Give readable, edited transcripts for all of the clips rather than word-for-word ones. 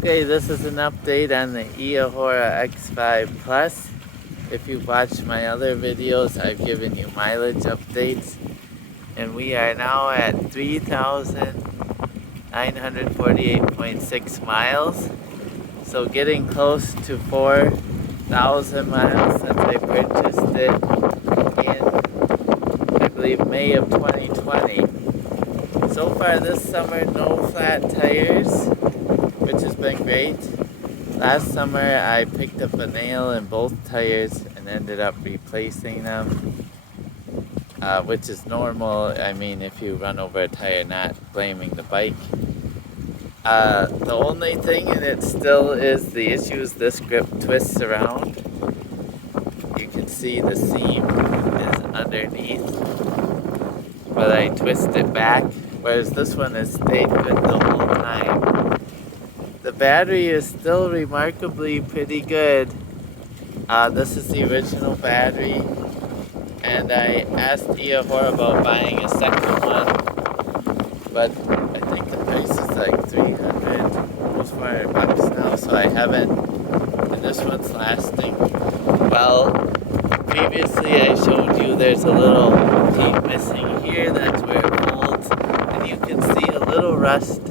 Okay, this is an update on the Eahora X5 Plus. If you've watched my other videos, I've given you mileage updates. And we are now at 3,948.6 miles. So getting close to 4,000 miles since I purchased it in, I believe, May of 2020. So far this summer, no flat tires, which has been great. Last summer I picked up a nail in both tires and ended up replacing them, which is normal. I mean, if you run over a tire, not blaming the bike. The only thing, and it still is the issue, is this grip twists around. You can see the seam is underneath, but I twist it back, whereas this one has stayed good the whole time. The battery is still remarkably pretty good. This is the original battery, and I asked Eahora about buying a second one, but I think the price is like 300, almost 400 bucks now, so I haven't, and this one's lasting well. Previously I showed you there's a little teeth missing here, that's where it folds, and you can see a little rust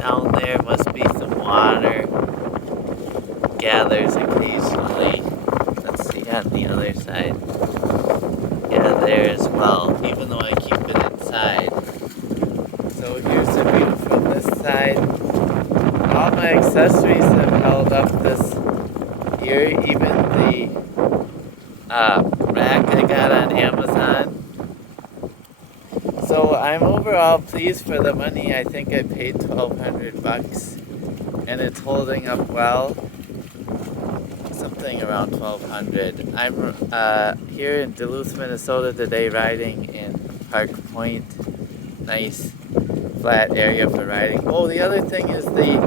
down there. Must be some water gathers occasionally. Let's see on the other side. Yeah, there as well, even though I keep it inside. So here's the view from this side. All my accessories have held up this year, even the rack I got on Amazon. So I'm overall pleased for the money. I think I paid 1,200 bucks, and it's holding up well. Something around 1,200. I'm here in Duluth, Minnesota today, riding in Park Point. Nice flat area for riding. Oh, the other thing is the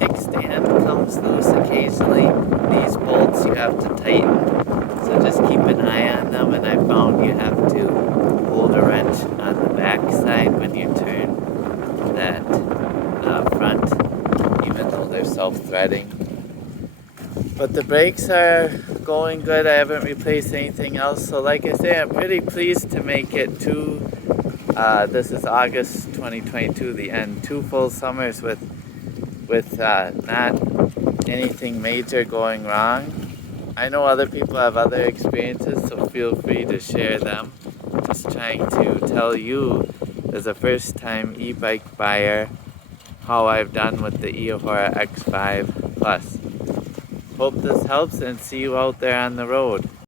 kickstand comes loose occasionally. These bolts you have to tighten, so just keep an eye on them, and I found you have to hold a wrench on the back side when you turn that front, even though they're self-threading. But the brakes are going good. I haven't replaced anything else, so like I say, I'm pretty pleased to make it to this is August 2022, the end, 2 full summers with not anything major going wrong. I know other people have other experiences, so feel free to share them. Just trying to tell you, as a first-time e-bike buyer, how I've done with the Eahora X5 Plus. Hope this helps, and see you out there on the road.